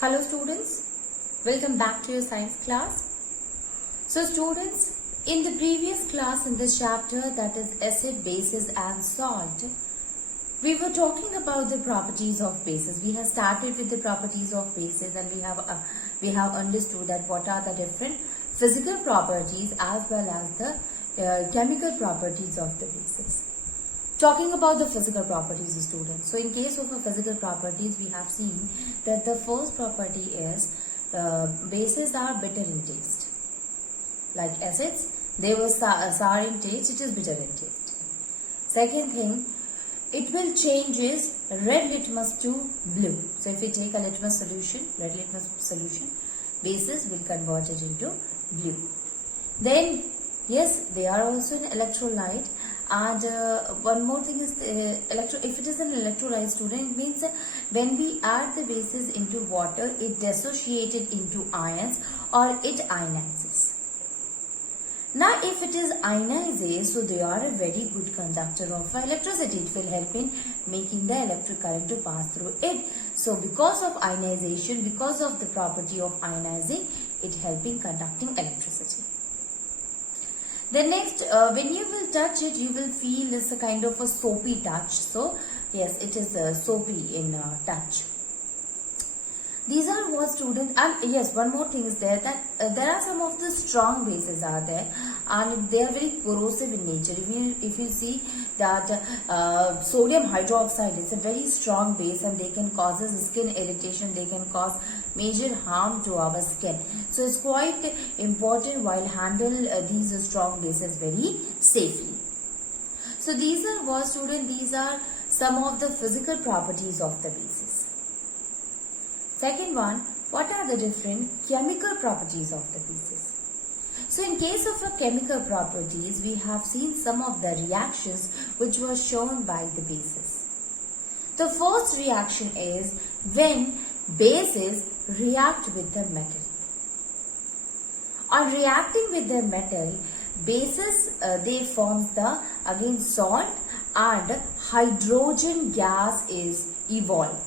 Hello students, welcome back to your science class. So students, in the previous class in this chapter, that is acid, bases and salt, we were talking about the properties of bases. We have started with the properties of bases and we have understood that what are the different physical properties as well as the chemical properties of the bases. Talking about the physical properties of students. So in case of a physical properties, we have seen that the first property is bases are bitter in taste. Like acids, they were sour in taste, it is bitter in taste. Second thing, it will changes red litmus to blue. So if we take a litmus solution, red litmus solution, bases will convert it into blue. Then yes, they are also an electrolyte. And one more thing is if it is an electrolyte student, it means when we add the bases into water, it dissociated into ions or it ionizes. Now if it is ionizes, so they are a very good conductor of electricity. It will help in making the electric current to pass through it. So because of ionization, because of the property of ionizing, it helps in conducting electricity. Then next, when you will touch it, you will feel this a kind of a soapy touch. So yes, it is soapy in touch. These are what students, and yes, one more thing is there, that there are some of the strong bases are there and they are very corrosive in nature. If you see that sodium hydroxide is a very strong base and they can cause skin irritation, they can cause major harm to our skin. So it's quite important while handle these strong bases very safely. So these are what students, these are some of the physical properties of the bases. Second one, what are the different chemical properties of the bases? So in case of a chemical properties, we have seen some of the reactions which were shown by the bases. The first reaction is when bases react with the metal. On reacting with the metal, bases they form the again salt and hydrogen gas is evolved.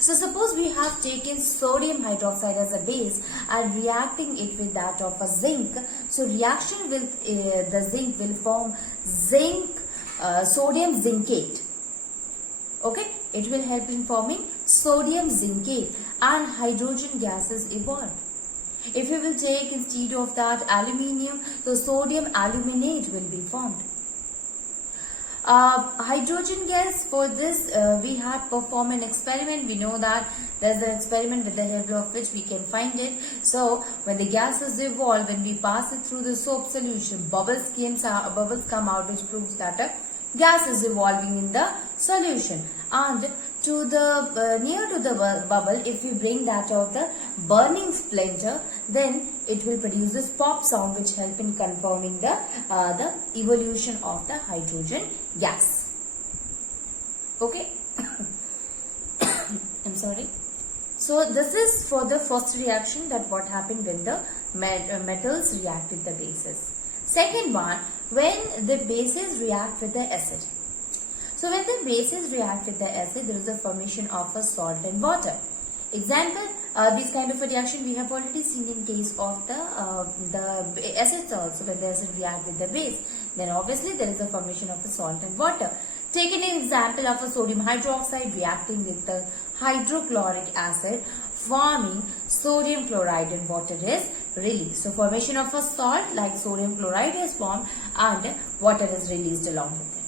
So suppose we have taken sodium hydroxide as a base and reacting it with that of a zinc. So reaction with the zinc will form sodium zincate. Okay, it will help in forming sodium zincate and hydrogen gases evolved. If you will take instead of that aluminium, so sodium aluminate will be formed. Hydrogen gas, for this we had performed an experiment. We know that there is an experiment with the help of which we can find it. So when the gases evolve, when we pass it through the soap solution, bubbles come out, which proves that a gas is evolving in the solution. And to the near to the bubble, if we bring that of the burning splinter, then it will produce this pop sound which help in confirming the evolution of the hydrogen gas. Okay. I'm sorry. So this is for the first reaction, that what happened when the metals react with the bases. Second one, when the bases react with the acid. So when the bases react with the acid, there is a formation of a salt and water. Example, this kind of a reaction we have already seen in case of the acids also. When the acid react with the base, then obviously there is a formation of a salt and water. Take an example of a sodium hydroxide reacting with the hydrochloric acid, forming sodium chloride and water is released. So formation of a salt like sodium chloride is formed and water is released along with it.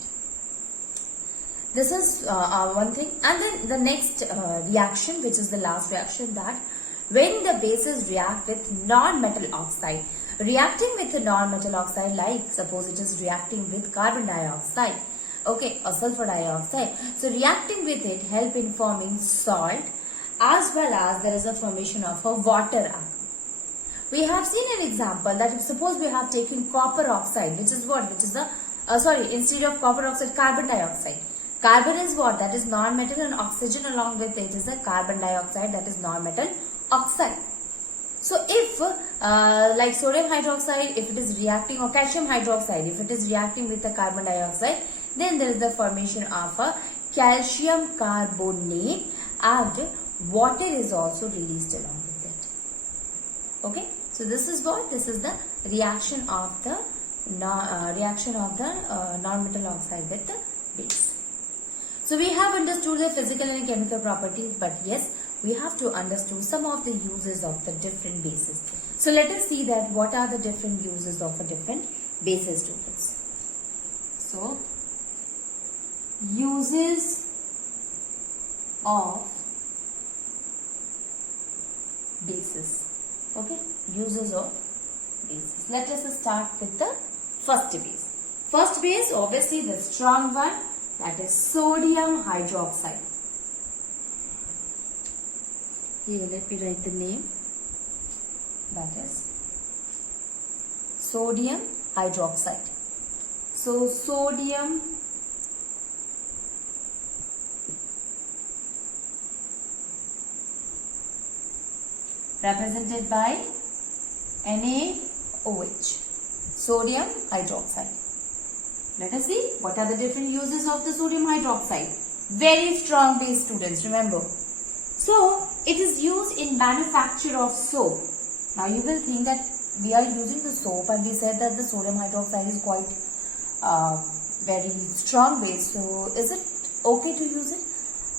This is one thing. And then the next reaction, which is the last reaction, that when the bases react with non-metal oxide, reacting with a non-metal oxide, like suppose it is reacting with carbon dioxide, okay, or sulfur dioxide. So reacting with it help in forming salt, as well as there is a formation of a water atom. We have seen an example that if suppose we have taken copper oxide, which is what? Which is the, instead of copper oxide, carbon dioxide. Carbon is what? That is non-metal, and oxygen along with it is a carbon dioxide, that is non-metal oxide. So if like sodium hydroxide, if it is reacting, or calcium hydroxide, if it is reacting with the carbon dioxide, then there is the formation of a calcium carbonate and water is also released along with it. Okay, so this is what? This is the reaction of the non-metal oxide with the base. So we have understood the physical and chemical properties, but yes, we have to understand some of the uses of the different bases. So let us see that what are the different uses of a different bases, students. So uses of bases. Okay, uses of bases. Let us start with the first base. First base, obviously the strong one, that is sodium hydroxide. Here let me write the name, that is sodium hydroxide. So sodium represented by NaOH, sodium hydroxide. Let us see what are the different uses of the sodium hydroxide. Very strong base, students, remember. So it is used in manufacture of soap. Now you will think that we are using the soap and we said that the sodium hydroxide is quite very strong base. So is it okay to use it?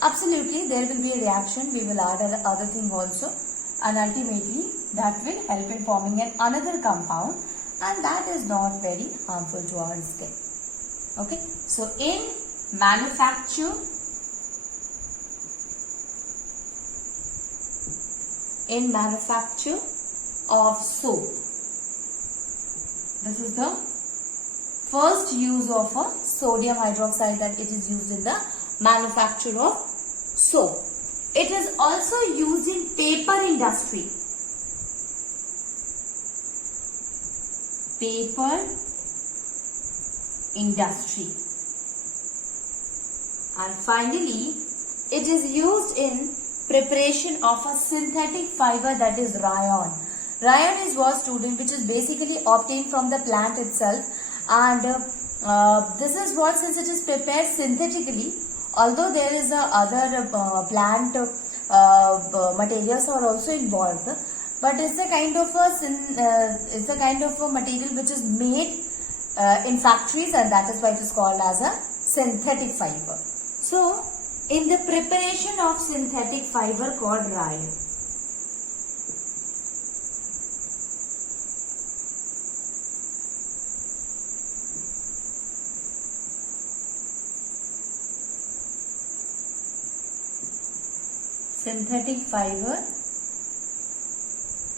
Absolutely, there will be a reaction. We will add other thing also, and ultimately that will help in forming another compound, and that is not very harmful to our skin. Okay, so in manufacture of soap, this is the first use of a sodium hydroxide, that it is used in the manufacture of soap. It is also used in paper industry. And finally, it is used in preparation of a synthetic fiber, that is rayon. Rayon is what, student, which is basically obtained from the plant itself, and this is what, since it is prepared synthetically, although there is other plant materials are also involved, but it's a kind of a material which is made in factories, and that is why it is called as a synthetic fiber. So in the preparation of synthetic fiber called rayon, synthetic fiber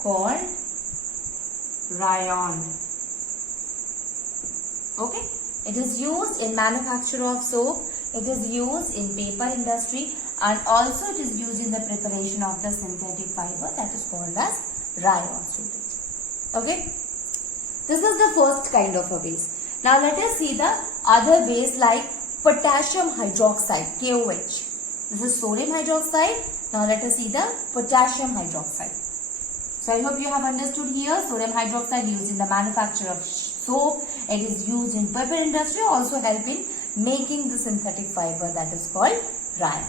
called rayon. Okay, it is used in manufacture of soap, it is used in paper industry, and also it is used in the preparation of the synthetic fiber, that is called as rayon, students. Okay, this is the first kind of a base. Now let us see the other base like potassium hydroxide, KOH. This is sodium hydroxide. Now let us see the potassium hydroxide. So I hope you have understood here. Sodium hydroxide used in the manufacture of soap. It is used in paper industry, also help in making the synthetic fiber, that is called rayon.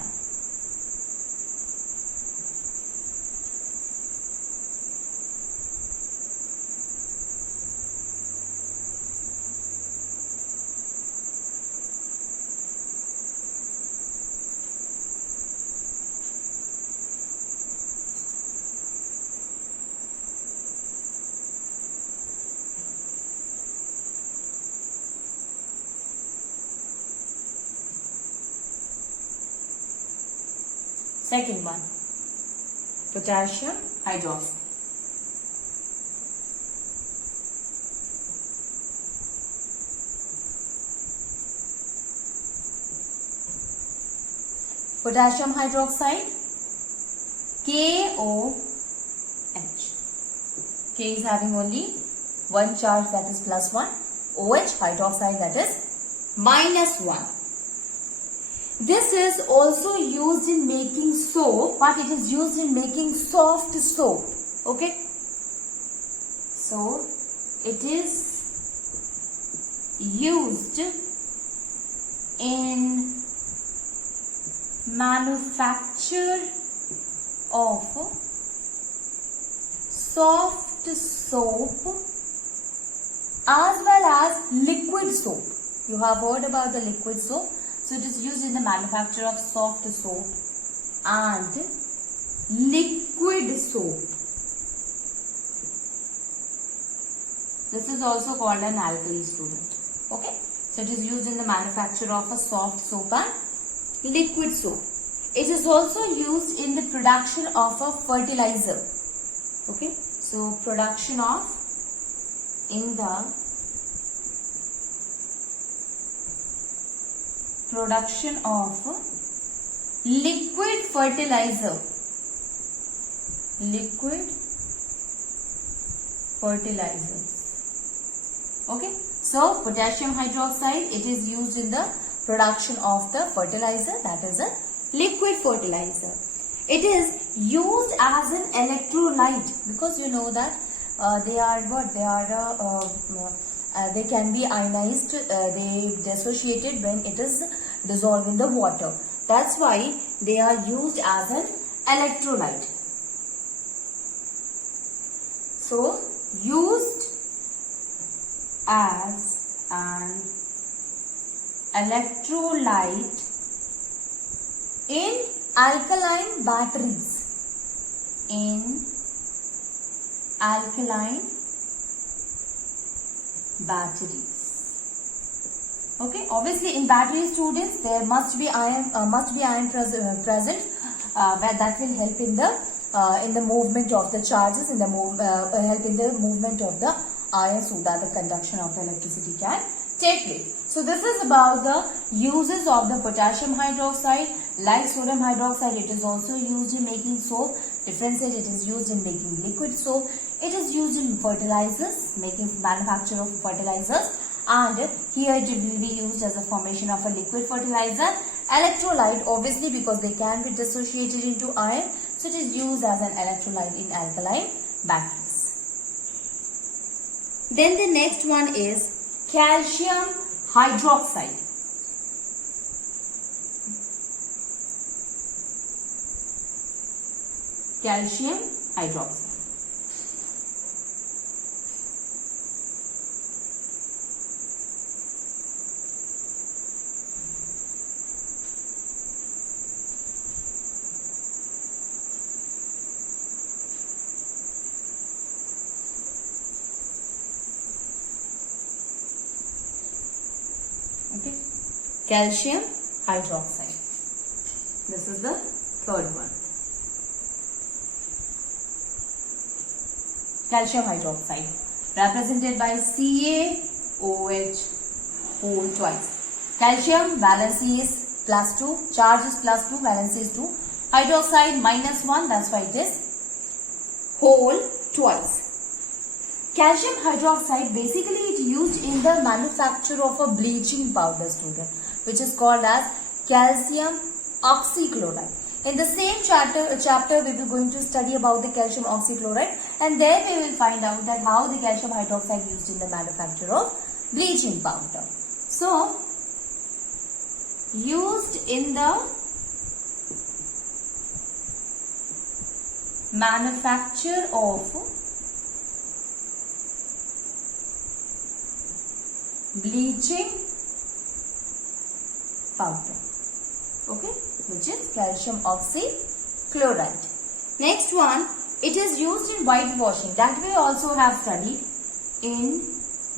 Second one, potassium hydroxide. Potassium hydroxide, KOH. K is having only one charge, that is +1. OH, hydroxide, that is -1. This is also used in making soap, but it is used in making soft soap. Okay. So it is used in manufacture of soft soap as well as liquid soap. You have heard about the liquid soap. So it is used in the manufacture of soft soap and liquid soap. This is also called an alkali, student. Okay. So it is used in the manufacture of a soft soap and liquid soap. It is also used in the production of a fertilizer. Okay. So production of liquid fertilizer. Liquid fertilizers. Okay. So potassium hydroxide, it is used in the production of the fertilizer, that is a liquid fertilizer. It is used as an electrolyte because you know that they are what? They can be ionized, they dissociated when it is dissolved in the water. That's why they are used as an electrolyte. So, used as an electrolyte in alkaline batteries. In alkaline batteries. Okay, obviously in battery, students, there must be iron present, where that will help in the movement of the charges, help in the movement of the iron, so that the conduction of the electricity can take place. So this is about the uses of the potassium hydroxide. Like sodium hydroxide, it is also used in making soap. Difference is, it is used in making liquid soap. It is used in fertilizers, manufacture of fertilizers, and here it will be used as a formation of a liquid fertilizer. Electrolyte, obviously, because they can be dissociated into iron, so it is used as an electrolyte in alkaline batteries. Then the next one is calcium hydroxide. Calcium hydroxide. Okay, calcium hydroxide. This is the third one. Calcium hydroxide, represented by CaOH whole twice. Calcium, valency is +2, charge is +2, valency is 2. Hydroxide -1, that's why it is whole twice. Calcium hydroxide, basically it used in the manufacture of a bleaching powder, student, which is called as calcium oxychloride. In the same chapter we will going to study about the calcium oxychloride, and there we will find out that how the calcium hydroxide used in the manufacture of bleaching powder. So, used in the manufacture of bleaching powder, okay, which is calcium oxychloride. Next one, it is used in whitewashing, that we also have studied in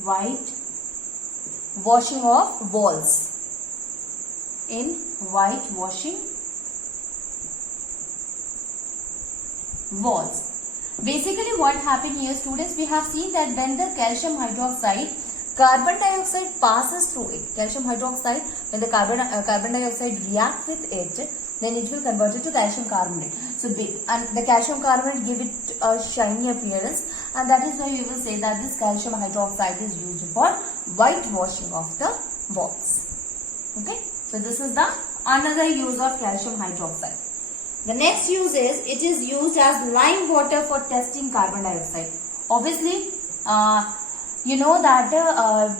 whitewashing of walls. In whitewashing walls. Basically what happened here, students, we have seen that when the calcium hydroxide, carbon dioxide passes through it. Calcium hydroxide, when the carbon dioxide reacts with it, then it will convert it to calcium carbonate. So, and the calcium carbonate give it a shiny appearance, and that is why you will say that this calcium hydroxide is used for whitewashing of the walls. Okay, so this is the another use of calcium hydroxide. The next use is, it is used as lime water for testing carbon dioxide. Obviously, you know that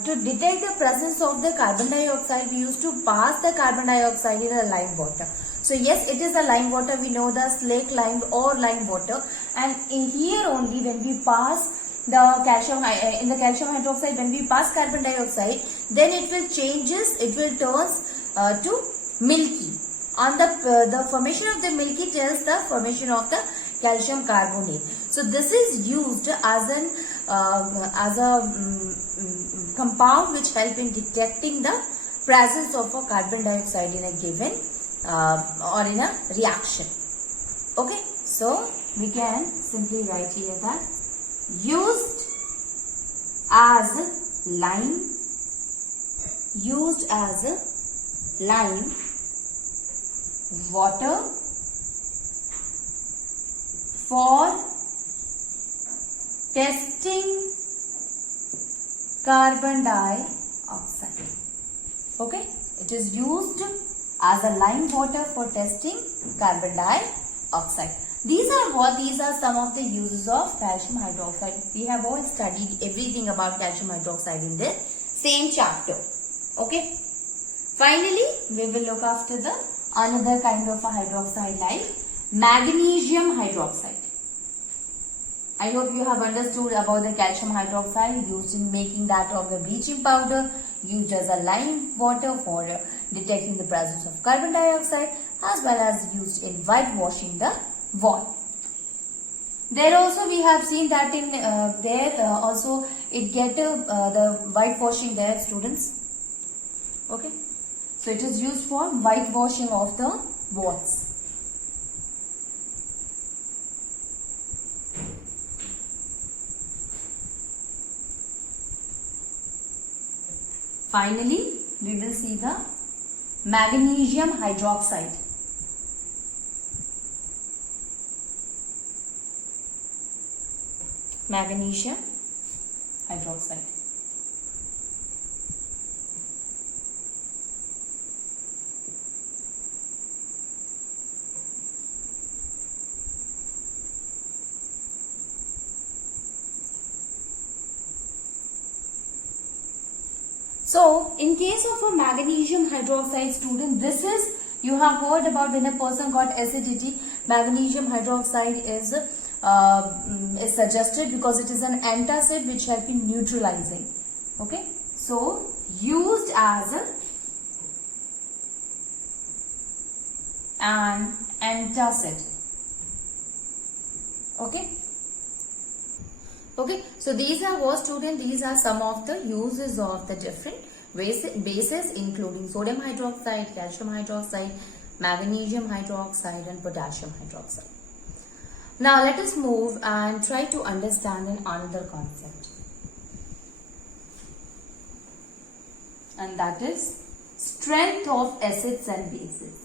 to detect the presence of the carbon dioxide, we used to pass the carbon dioxide in a lime water. So yes, it is a lime water. We know the slake lime or lime water, and in here only when we pass the calcium in the calcium hydroxide, when we pass carbon dioxide, then it will changes. It will turns to milky. On the formation of the milky tells the formation of the calcium carbonate. So this is used as an compound which help in detecting the presence of a carbon dioxide in a given or in a reaction. Okay, so we can simply write here that used as lime, water for testing carbon dioxide. Okay, it is used as a lime water for testing carbon dioxide. These are some of the uses of calcium hydroxide. We have all studied everything about calcium hydroxide in the same chapter. Okay. Finally, we will look after the another kind of a hydroxide like magnesium hydroxide. I hope you have understood about the calcium hydroxide used in making that of the bleaching powder, used as a lime water for detecting the presence of carbon dioxide, as well as used in whitewashing the wall. There also we have seen that in also it get the whitewashing there, students. Okay, so it is used for whitewashing of the walls. Finally, we will see the magnesium hydroxide. Magnesium hydroxide. So, in case of a magnesium hydroxide, student, this is, you have heard about when a person got acidity, magnesium hydroxide is suggested because it is an antacid which help in neutralizing. Okay, so used as an antacid. Okay. Okay, so these are what, student, these are some of the uses of the different bases including sodium hydroxide, calcium hydroxide, magnesium hydroxide and potassium hydroxide. Now let us move and try to understand another concept, and that is strength of acids and bases.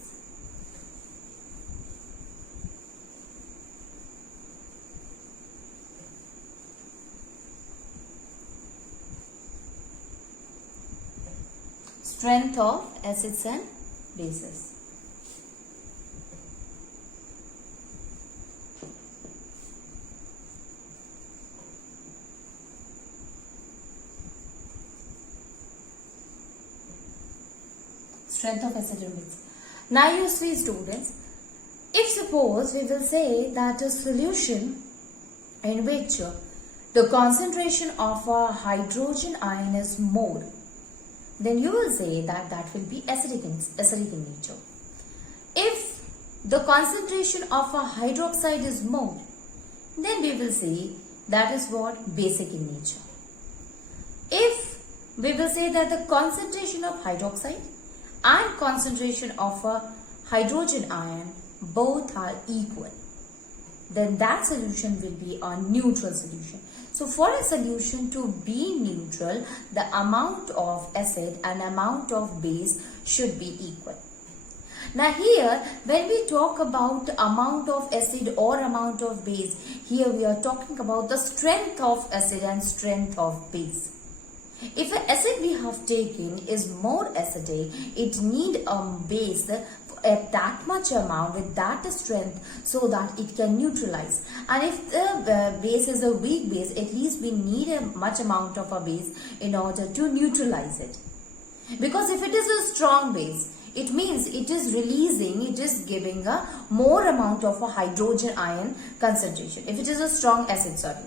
Strength of acids and bases. Strength of acid and base. Now you see, students, if suppose we will say that a solution in which the concentration of a hydrogen ion is more, then you will say that that will be acidic in nature. If the concentration of a hydroxide is more, then we will say that is what, basic in nature. If we will say that the concentration of hydroxide and concentration of a hydrogen ion both are equal, then that solution will be a neutral solution. So for a solution to be neutral, the amount of acid and amount of base should be equal. Now here, when we talk about amount of acid or amount of base, here we are talking about the strength of acid and strength of base. If the acid we have taken is more acidic, it need a base at that much amount with that strength so that it can neutralize. And if the base is a weak base, at least we need a much amount of a base in order to neutralize it. Because if it is a strong base, it means it is releasing, it is giving a more amount of a hydrogen ion concentration. If it is a strong acid, sorry.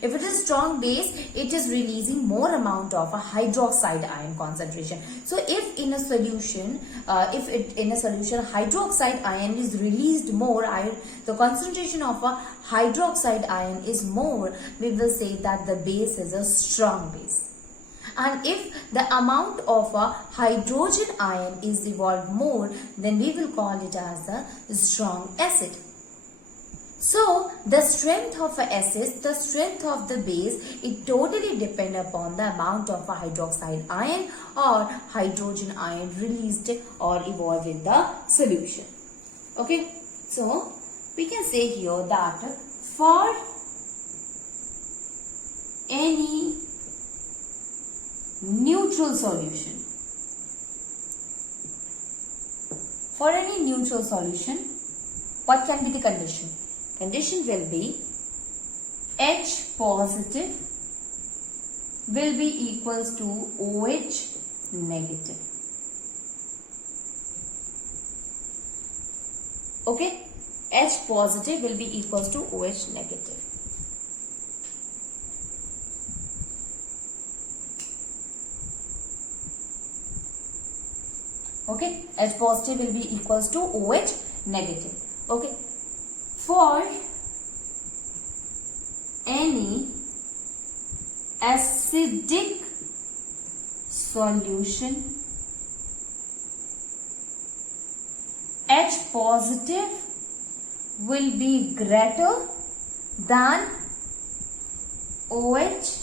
If it is strong base, it is releasing more amount of a hydroxide ion concentration. So if in a solution, hydroxide ion is released more, the concentration of a hydroxide ion is more, we will say that the base is a strong base. And if the amount of a hydrogen ion is evolved more, then we will call it as a strong acid. So the strength of a acid, the strength of the base, it totally depends upon the amount of a hydroxide ion or hydrogen ion released or evolved in the solution. Okay, so we can say here that for any neutral solution, what can be the condition? Condition will be H positive will be equals to OH negative. Okay, H positive will be equals to OH negative. Okay, H positive will be equals to OH negative. Okay, for any acidic solution, H positive will be greater than OH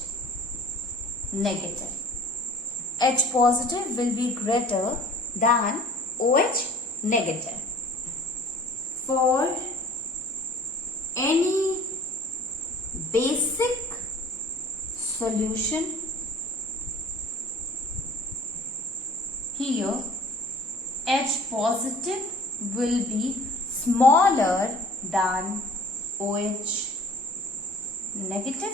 negative. H positive will be greater than OH negative. For any basic solution, here H positive will be smaller than OH negative.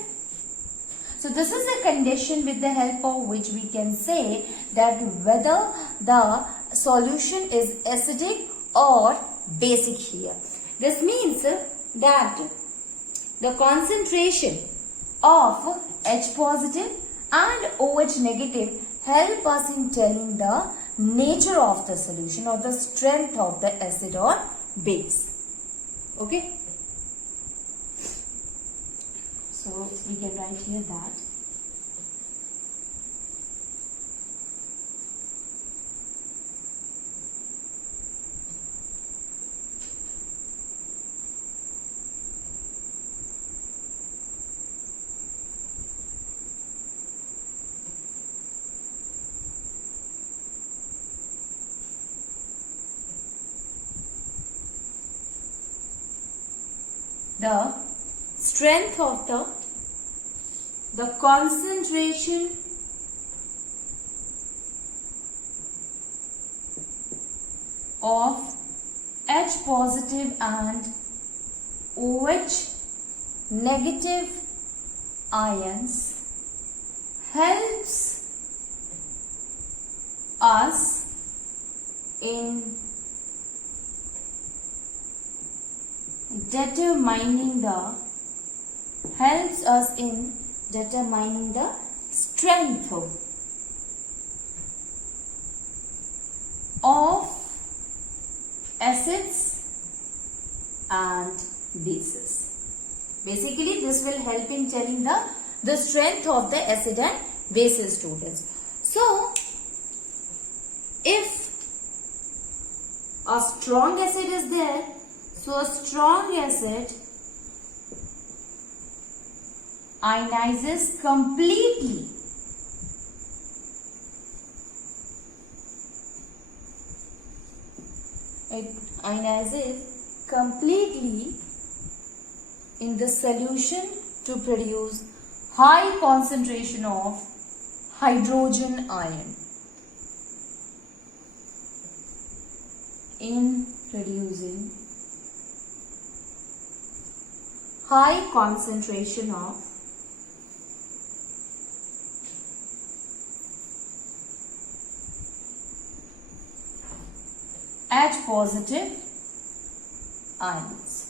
So this is the condition with the help of which we can say that whether the solution is acidic or basic here. This means that the concentration of H positive and OH negative help us in telling the nature of the solution or the strength of the acid or base. Okay. So we can write here that the strength of the concentration of H positive and OH negative ions helps us in determining the strength of acids and bases. Basically, this will help in telling the strength of the acid and bases, students. So, if a strong acid is there, so a strong acid ionizes completely. It ionizes completely in the solution to produce high concentration of hydrogen ion. in producing high concentration of H positive ions.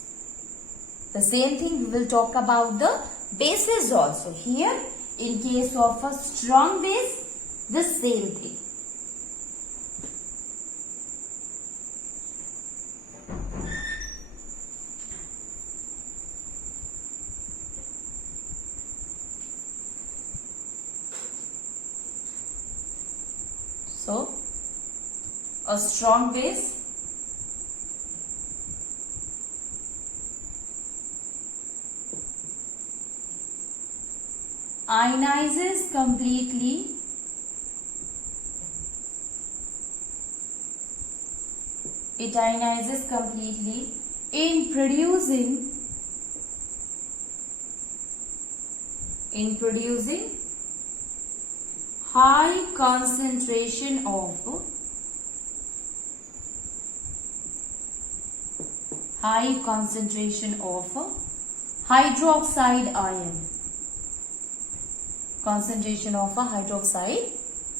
The same thing we will talk about the bases also. Here, in case of a strong base, the same thing. So, a strong base ionizes completely in producing high concentration of hydroxide ion. Concentration of a hydroxide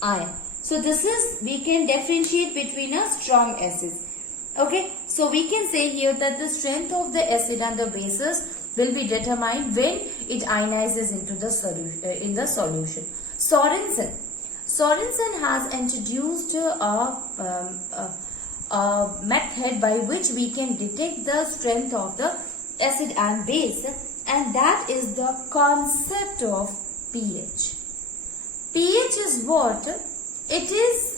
ion. So this is, we can differentiate between a strong acids. Okay, so we can say here that the strength of the acid and the bases will be determined when it ionizes into the solution. Sorensen has introduced a method by which we can detect the strength of the acid and base, and that is the concept of pH. pH is what? It is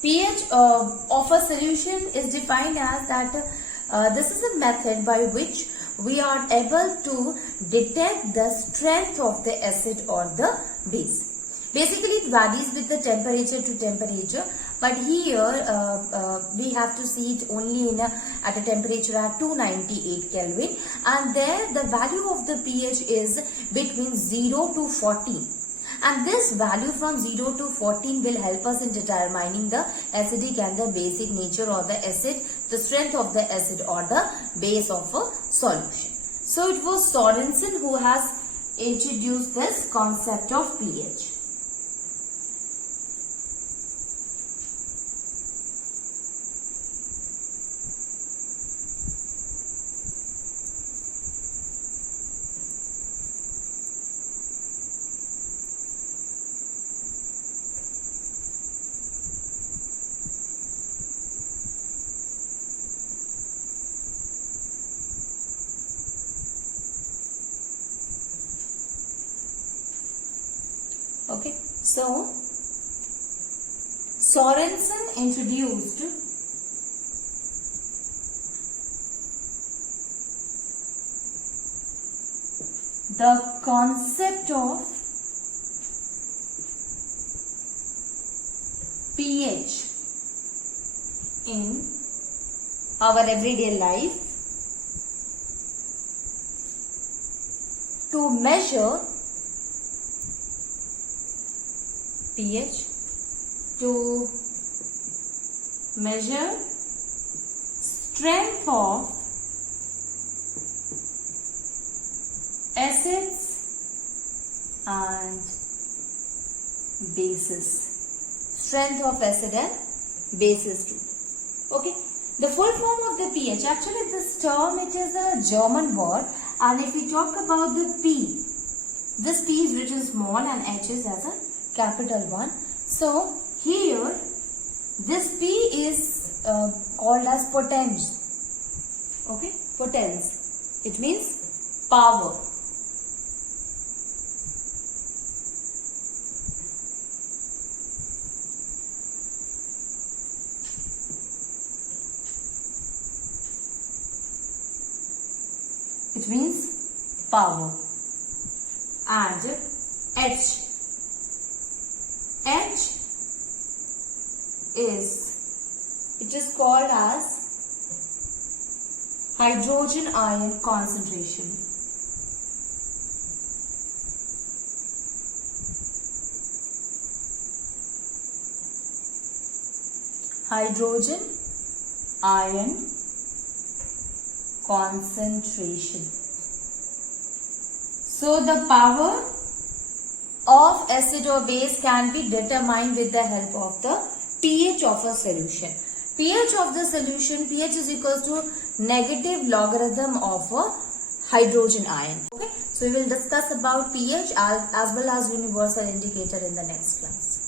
pH of a solution is defined as that this is a method by which we are able to detect the strength of the acid or the base. Basically, it varies with the temperature to temperature, but here we have to see it only at a temperature at 298 Kelvin, and there the value of the pH is between 0 to 14. And this value from 0 to 14 will help us in determining the acidic and the basic nature of the acid, the strength of the acid or the base of a solution. So it was Sorensen who has introduced this concept of pH. Okay, so Sorensen introduced the concept of pH in our everyday life to measure pH, to measure strength of acids and bases. Strength of acid and bases too. Okay. The full form of the pH, actually this term, it is a German word, and if we talk about the P, this P is written small and H is as a capital one. So here this P is called as potence. Okay, potence. It means power. It means power. And H. H is, it is called as hydrogen ion concentration. Hydrogen ion concentration. So the power of acid or base can be determined with the help of the pH of a solution. pH of the solution, pH is equal to negative logarithm of a hydrogen ion. Okay, so we will discuss about pH as well as universal indicator in the next class.